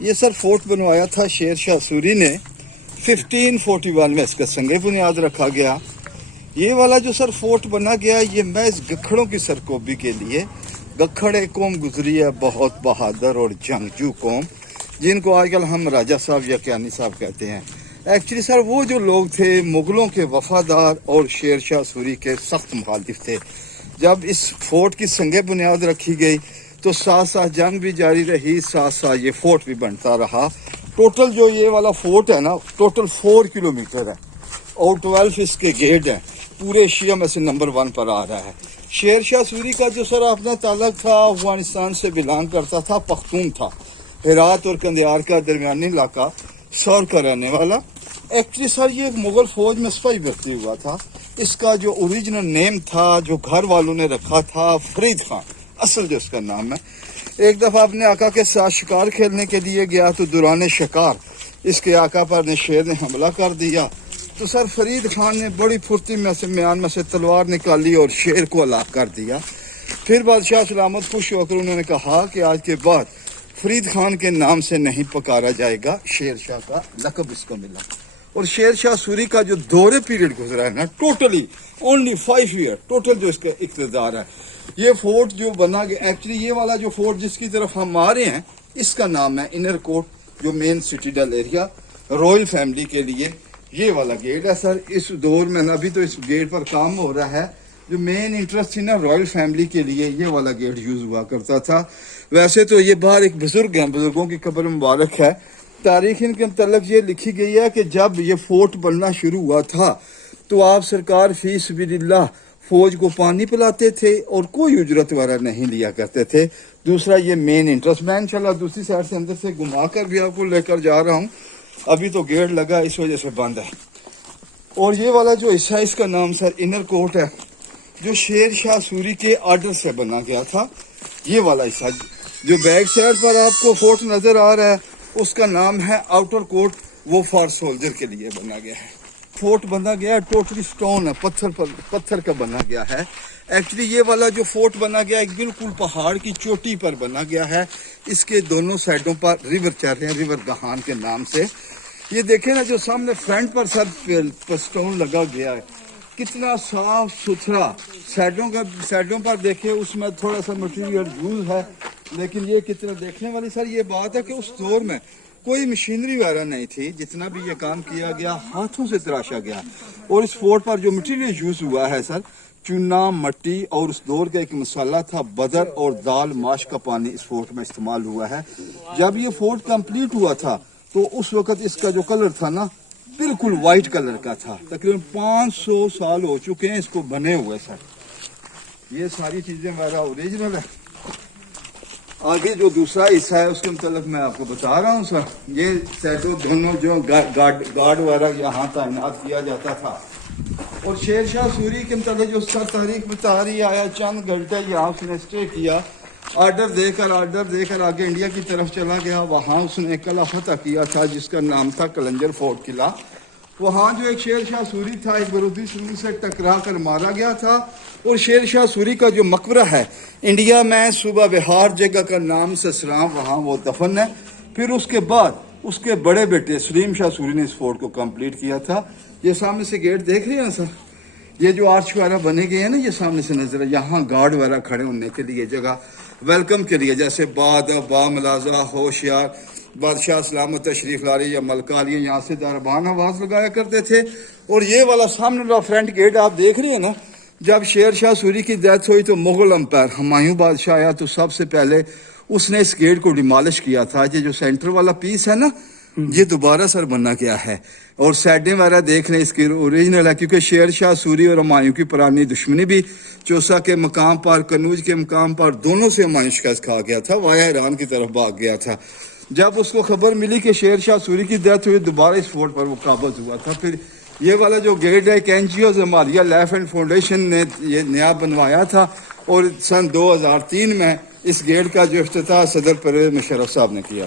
یہ سر فورٹ بنوایا تھا شیر شاہ سوری نے 1541 میں، اس کا سنگ بنیاد رکھا گیا. یہ والا جو سر فورٹ بنا گیا یہ محض گکھڑوں کی سرکوبی کے لیے. گکھڑ ایک قوم گزری ہے بہت بہادر اور جنگجو قوم، جن کو آج کل ہم راجہ صاحب یا کیانی صاحب کہتے ہیں. ایکچولی سر وہ جو لوگ تھے مغلوں کے وفادار اور شیر شاہ سوری کے سخت مخالف تھے. جب اس فورٹ کی سنگ بنیاد رکھی گئی تو ساتھ ساتھ جنگ بھی جاری رہی، ساتھ ساتھ یہ فورٹ بھی بنتا رہا. ٹوٹل جو یہ والا فورٹ ہے نا ٹوٹل 4 کلومیٹر ہے اور 12 اس کے گیٹ ہیں. پورے ایشیا میں سے نمبر 1 پر آ رہا ہے. شیر شاہ سوری کا جو سر اپنا تعلق تھا افغانستان سے بلانگ کرتا تھا، پختون تھا، ہرات اور قندھار کا درمیانی علاقہ سور کا رہنے والا. ایکچولی سر یہ ایک مغل فوج میں سپاہی بھرتی ہوا تھا. اس کا جو اوریجنل نیم تھا جو گھر والوں نے رکھا تھا فرید خان، اصل جو اس کا نام ہے. ایک دفعہ اپنے آقا کے ساتھ شکار کھیلنے کے لیے گیا تو دوران شکار اس کے آقا پر شیر نے حملہ کر دیا. تو سر فرید خان نے بڑی پھرتی میں سے میان میں سے تلوار نکالی اور شیر کو ہلاک کر دیا. پھر بادشاہ سلامت خوش ہو کر انہوں نے کہا کہ آج کے بعد فرید خان کے نام سے نہیں پکارا جائے گا، شیر شاہ کا لقب اس کو ملا. اور شیر شاہ سوری کا جو دور پیریڈ گزرا ہے نا ٹوٹلی اونلی 5 ایئر ٹوٹل جو اس کا اقتدار ہے. یہ فورٹ جو بنا گیا ایکچولی یہ والا جو فورٹ جس کی طرف ہم آ رہے ہیں اس کا نام ہے انر کوٹ، جو مین سٹیڈل ایریا رائل فیملی کے لیے یہ والا گیٹ ہے. سر اس دور میں ابھی تو اس گیٹ پر کام ہو رہا ہے. جو مین انٹرسٹ تھی نا رائل فیملی کے لیے یہ والا گیٹ یوز ہوا کرتا تھا. ویسے تو یہ باہر ایک بزرگ ہیں، بزرگوں کی قبر مبارک ہے. تاریخ ان کے متعلق یہ لکھی گئی ہے کہ جب یہ فورٹ بننا شروع ہوا تھا تو آپ سرکار فی سبیل اللہ فوج کو پانی پلاتے تھے اور کوئی اجرت وغیرہ نہیں لیا کرتے تھے. دوسرا یہ مین انٹرسٹ، میں انشاءاللہ دوسری سائڈ سے اندر سے گھما کر بھی آپ کو لے کر جا رہا ہوں. ابھی تو گیٹ لگا اس وجہ سے بند ہے. اور یہ والا جو حصہ اس کا نام سر انر کوٹ ہے جو شیر شاہ سوری کے آرڈر سے بنا گیا تھا. یہ والا حصہ جو بیک سائڈ پر آپ کو فورٹ نظر آ رہا ہے اس کا نام ہے آؤٹر کوٹ، وہ فار سولجر کے لیے بنا گیا ہے. فورٹ بنا گیا ہے ٹوٹلی سٹون ہے، پتھر کا بنا گیا ہے. ایکچولی یہ والا جو فورٹ بنا گیا ہے بالکل پہاڑ کی چوٹی پر بنا گیا ہے. اس کے دونوں سائڈوں پر ریور چل رہے ہیں، ریور گہان کے نام سے. یہ دیکھیں نا جو سامنے فرنٹ پر سر سٹون لگا گیا ہے کتنا صاف ستھرا. سائڈوں پر دیکھیں اس میں تھوڑا سا مٹیریل یوز ہے، لیکن یہ کتنا دیکھنے والی سر یہ بات ہے کہ اس دور میں کوئی مشینری وغیرہ نہیں تھی. جتنا بھی یہ کام کیا گیا ہاتھوں سے تراشا گیا. اور اس فورٹ پر جو مٹیریل یوز ہوا ہے سر چونا، مٹی اور اس دور کا ایک مسالہ تھا بدر اور دال ماش کا پانی اس فورٹ میں استعمال ہوا ہے. جب یہ فورٹ کمپلیٹ ہوا تھا تو اس وقت اس کا جو کلر تھا نا بالکل وائٹ کلر کا تھا. تقریباً 500 سال ہو چکے ہیں اس کو بنے ہوئے سر. یہ ساری چیزیں میرا اوریجنل ہے. آگے جو دوسرا حصہ ہے اس کے متعلق میں آپ کو بتا رہا ہوں سر. یہ سیٹوں دونوں جو گارڈ وغیرہ یہاں تعینات کیا جاتا تھا. اور شیر شاہ سوری کے متعلق جو سر تاریخ بتا رہی آیا چند گھنٹے یہاں اس نے اسٹے کیا، آرڈر دے کر آگے انڈیا کی طرف چلا گیا. وہاں اس نے ایک قلعہ فتح کیا تھا جس کا نام تھا کلنجر فورٹ قلعہ. وہاں جو ایک شیر شاہ سوری تھا ایک برودی سنی سے ٹکرا کر مارا گیا تھا. اور شیر شاہ سوری کا جو مقبرہ ہے انڈیا میں صوبہ بہار جگہ کا نام سسرام، وہاں وہ دفن ہے. پھر اس کے بعد اس کے بڑے بیٹے سلیم شاہ سوری نے اس فورٹ کو کمپلیٹ کیا تھا. یہ سامنے سے گیٹ دیکھ رہے ہیں سر، یہ جو آرچ وغیرہ بنے گئے ہیں نا یہ سامنے سے نظر ہے. یہاں گارڈ وغیرہ کھڑے ہونے کے لیے جگہ، ویلکم کے لیے، جیسے با ملازہ ہوشیار بادشاہ سلامت تشریف لاری یا ملکہ علی یہاں سے دربان آواز لگایا کرتے تھے. اور یہ والا سامنے والا فرنٹ گیٹ آپ دیکھ رہے ہیں نا، جب شیر شاہ سوری کی ڈیتھ ہوئی تو مغل امپائر ہمایوں بادشاہ آیا تو سب سے پہلے اس نے اس گیٹ کو ڈیمالش کیا تھا. یہ جو سینٹر والا پیس ہے نا یہ دوبارہ سر بننا گیا ہے. اور سائڈیں وغیرہ دیکھ لیں اس کی اوریجنل ہے، کیونکہ شیر شاہ سوری اور ہمایوں کی پرانی دشمنی بھی چوسا کے مقام پر، کنوج کے مقام پر دونوں سے ہمایوں شکست کھا گیا تھا، وایا ایران کی طرف بھاگ گیا تھا. جب اس کو خبر ملی کہ شیر شاہ سوری کی ڈیتھ ہوئی دوبارہ اس فورٹ پر وہ قابض ہوا تھا. پھر یہ والا جو گیٹ ہے ایک N G O Himalaya life and foundation نے یہ نیا بنوایا تھا. اور سن 2003 میں اس گیٹ کا جو افتتاح صدر پرویز مشرف صاحب نے کیا.